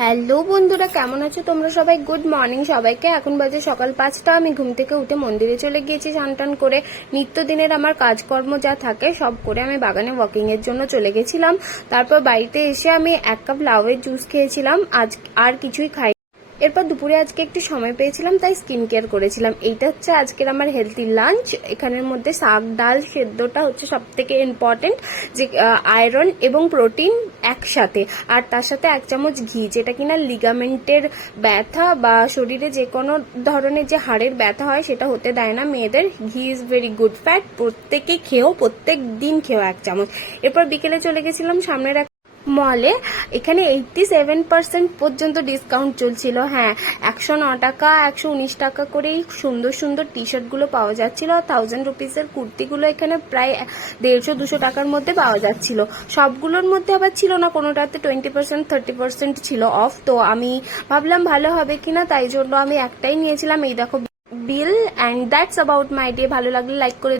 Hello বন্ধুরা, কেমন আছো তোমরা সবাই? গুড মর্নিং সবাইকে। এখন বাজে সকাল 5টা। আমি ঘুম থেকে উঠে মন্দিরে চলে গিয়েছি স্নান টান করে। নিত্যদিনের আমার কাজকর্ম যা থাকে সব করে আমি বাগানে ওয়াকিং এর জন্য চলে গেছিলাম। তারপর বাড়িতে এসে আমি 1 কাপ লাউয়ের জুস খেয়েছিলাম। আজ আর কিছুই খাই। এরপর দুপুরে আজকে একটু সময় পেয়েছিলাম, তাই স্কিন কেয়ার করেছিলাম। এইটা হচ্ছে আজকের আমার হেলদি লাঞ্চ। এখানের মধ্যে শাক ডাল সেদ্ধটা হচ্ছে সব থেকে ইম্পর্টেন্ট, যে আয়রন এবং প্রোটিন একসাথে, আর তার সাথে 1 চামচ ঘি, যেটা কিনা লিগামেন্টের ব্যথা বা শরীরে যে কোনো ধরনের যে হাড়ের ব্যথা হয় সেটা হতে দেয় না মেয়েদের। ঘি ইজ ভেরি গুড ফ্যাট। প্রত্যেকেই খেয়েও, প্রত্যেক দিন খেয়েও 1 চামচ। এরপর বিকেলে চলে গেছিলাম সামনের মলে। এখানে 87% পর্যন্ত ডিসকাউন্ট চলছিল। হ্যাঁ, 109 টাকা 119 টাকা করেই সুন্দর সুন্দর টি শার্টগুলো পাওয়া যাচ্ছিল। 1000 রুপিসের কুর্তিগুলো এখানে প্রায় 150-200 টাকার মধ্যে পাওয়া যাচ্ছিল। সবগুলোর মধ্যে আবার ছিল না, কোনোটাতে 20% 30% ছিল অফ। তো আমি ভাবলাম ভালো হবে কিনা, তাই জন্য আমি একটাই নিয়েছিলাম। এই দেখো bill. And that's about my day. ভালো লাগলে লাইক করে